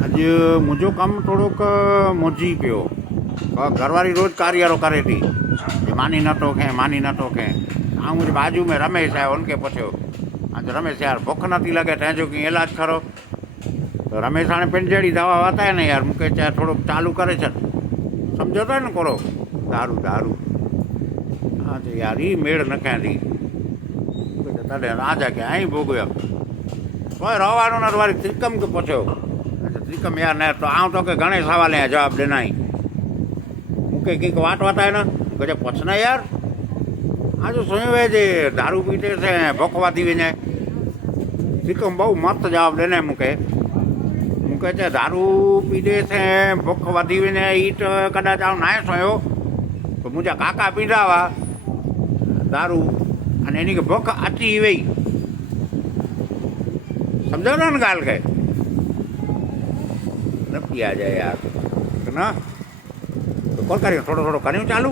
अॼु मुंहिंजो कमु थोड़ोक मुंझी पियो। घरवारी रोज़ कारियारो करे थी कि मानी नथो खे मानी नथो खे। ऐं मुंहिंजे बाजू में रमेश आहे, हुनखे पुछियो अॼु रमेश यार बुख नथी लॻे तंहिंजो कीअं इलाजु करो। त रमेश हाणे पंहिंजी जहिड़ी दवा वताए न यार, मूंखे चए थोड़ो चालू करे छॾ, सम्झो था न कोरो दारू दारू। हा त यार ही मेड़ न कंदी तॾहिं राजा खे आई भोॻियो पोइ रहवानो न वरी त्रिकम खे पुछियो। त्रिकम यार न तो आउं तोखे घणे सवाल जा जवाब ॾिनई, मूंखे कंहिंखे वाट वताए न, मूंखे पुछ न यार। आज सुञो जे दारू पीते से बुख वधी वञे। त्रिकम बहु मस्त जवाब ॾिनई मूंखे। मूंखे चए दारू पीते से बुख वधी वञे ही त कदाच आउं नाहे सुञो, त मुंहिंजा काका पींदा हुआ दारू अने इन खे बुख अची वई। सम्झो था न ॻाल्हि खे? न पिया जाए यार न तो करियूं थोड़ो थोड़ो करियूं चालू।